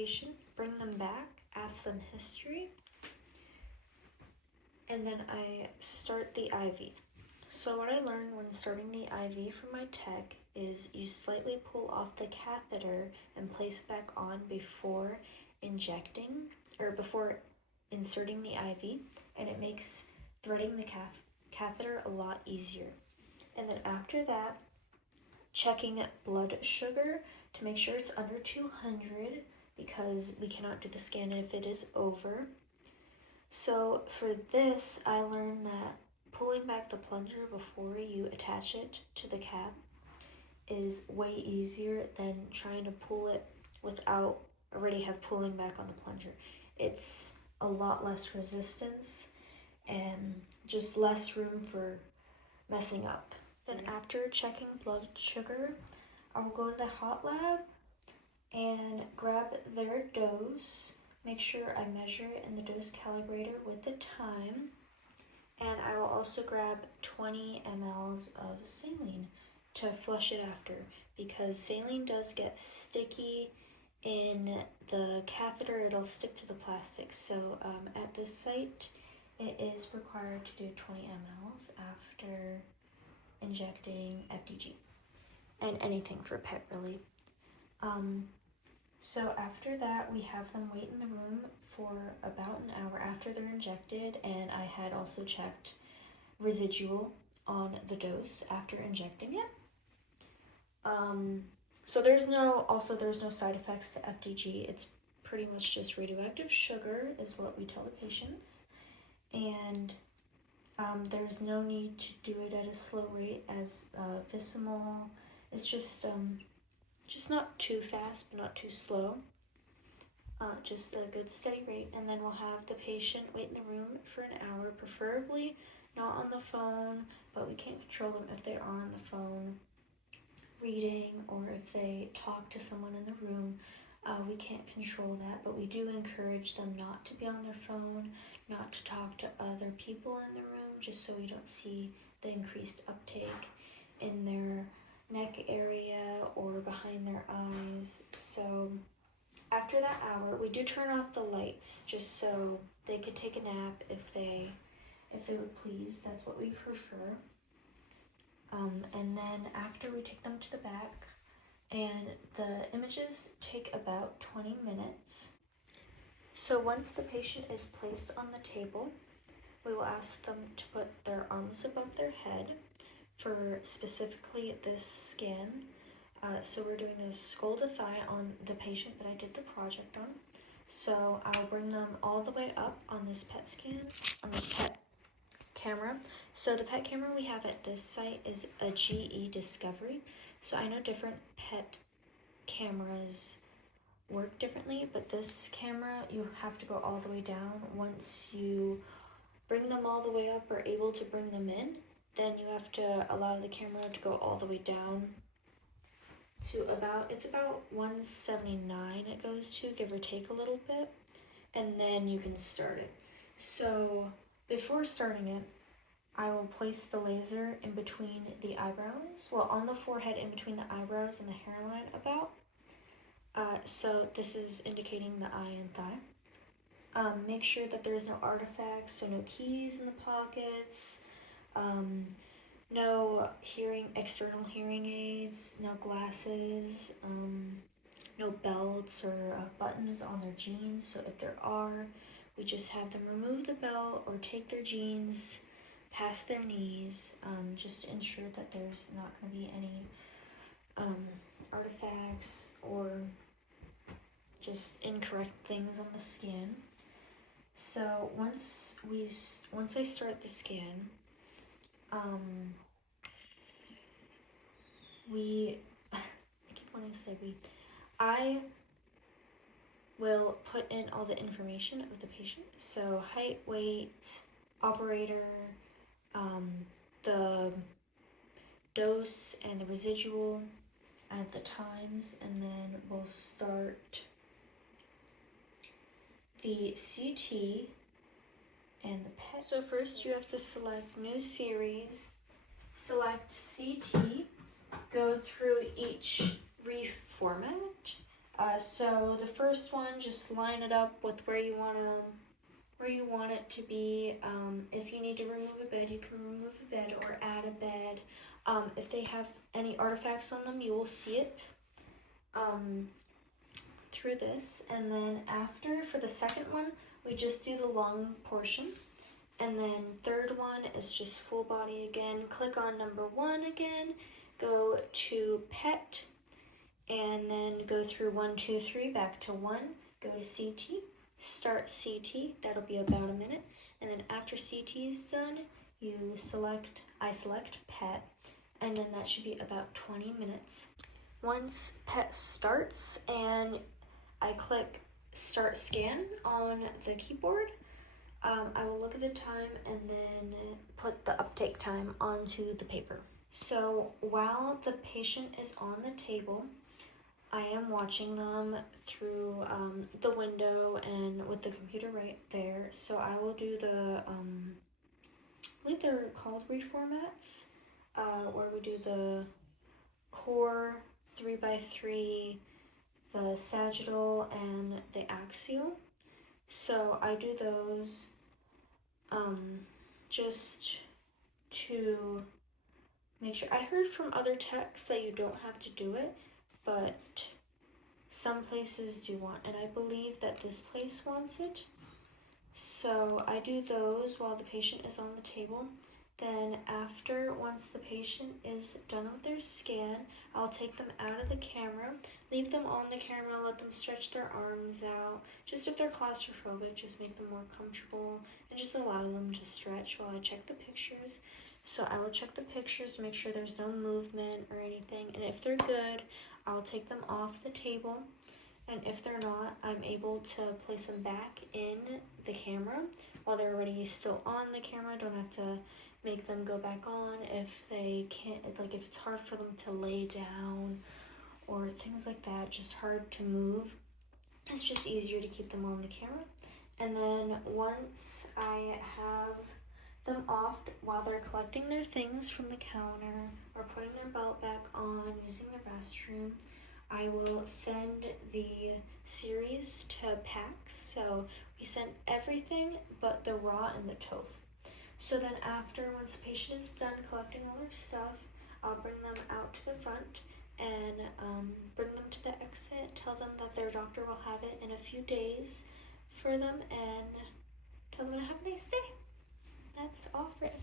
patient, bring them back, ask them history, and then I start the IV. So what I learned when starting the IV for my tech is you slightly pull off the catheter and place it back on before injecting, or before inserting the IV, and it makes threading the catheter a lot easier. And then after that, checking blood sugar to make sure it's under 200 because we cannot do the scan if it is over. So for this, I learned that pulling back the plunger before you attach it to the cap is way easier than trying to pull it without already have pulling back on the plunger. It's a lot less resistance and just less room for messing up. Then after checking blood sugar, I will go to the hot lab and grab their dose. Make sure I measure it in the dose calibrator with the time. And I will also grab 20 mLs of saline to flush it after, because saline does get sticky in the catheter. It'll stick to the plastic. So at this site, it is required to do 20 mLs after injecting FDG, and anything for PET really. So after that, we have them wait in the room for about an hour after they're injected, and I had also checked residual on the dose after injecting it. So there's no side effects to FDG. It's pretty much just radioactive sugar is what we tell the patients, and there's no need to do it at a slow rate as Visimol is just not too fast but not too slow. Just a good steady rate, and then we'll have the patient wait in the room for an hour, preferably not on the phone, but we can't control them if they are on the phone reading or if they talk to someone in the room. We can't control that, but we do encourage them not to be on their phone, not to talk to other people in the room, just so we don't see the increased uptake in their neck area or behind their eyes. So after that hour, we do turn off the lights just so they could take a nap if they would please. That's what we prefer. And then after, we take them to the back, and the images take about 20 minutes. So once the patient is placed on the table, we will ask them to put their arms above their head for specifically this scan. So we're doing a skull to thigh on the patient that I did the project on. So I'll bring them all the way up on this PET scan, on this PET camera. So the PET camera we have at this site is a GE Discovery. So I know different PET cameras work differently, but this camera, you have to go all the way down. Once you bring them all the way up or able to bring them in, then you have to allow the camera to go all the way down to it's about 179 it goes to, give or take a little bit, and then you can start it. So before starting it, I will place the laser in between the eyebrows, well, on the forehead in between the eyebrows and the hairline about. So this is indicating the eye and thigh. Make sure that there's no artifacts, so no keys in the pockets, no external hearing aids, no glasses, no belts or buttons on their jeans. So if there are, we just have them remove the belt or take their jeans past their knees, just to ensure that there's not going to be any artifacts or just incorrect things on the scan. So once I start the scan, I will put in all the information of the patient. So height, weight, operator, the dose and the residual at the times, and then we'll start the CT and the PET. So first you have to select new series, select CT, go through each reformat, So the first one, just line it up with where you want it to be. If you need to remove a bed, you can remove a bed or add a bed. If they have any artifacts on them, you will see it through this. And then after, for the second one, we just do the lung portion. And then third one is just full body again. Click on number 1 again, go to pet, and then go through 1, 2, 3, back to 1, go to CT, start CT, that'll be about a minute. And then after CT is done, I select pet, and then that should be about 20 minutes. Once pet starts and I click start scan on the keyboard, I will look at the time and then put the uptake time onto the paper. So while the patient is on the table, I am watching them through the window and with the computer right there. So I will do the, I believe they're called reformats, where we do the core 3x3, the sagittal, and the axial. So I do those just to make sure. I heard from other techs that you don't have to do it, but some places do want, and I believe that this place wants it. So I do those while the patient is on the table. Then after, once the patient is done with their scan, I'll take them out of the camera, leave them on the camera, let them stretch their arms out. Just if they're claustrophobic, just make them more comfortable and just allow them to stretch while I check the pictures. So I will check the pictures to make sure there's no movement or anything. And if they're good, I'll take them off the table. And if they're not, I'm able to place them back in the camera while they're already still on the camera. Don't have to make them go back on if they can't, like if it's hard for them to lay down or things like that, just hard to move. It's just easier to keep them on the camera. And then once I have them off while they're collecting their things from the counter or putting their belt back on, using the restroom, I will send the series to PAX. So we send everything but the raw and the TOF. So then after, once the patient is done collecting all their stuff, I'll bring them out to the front and bring them to the exit, tell them that their doctor will have it in a few days for them, and tell them to have a nice day. That's all for it.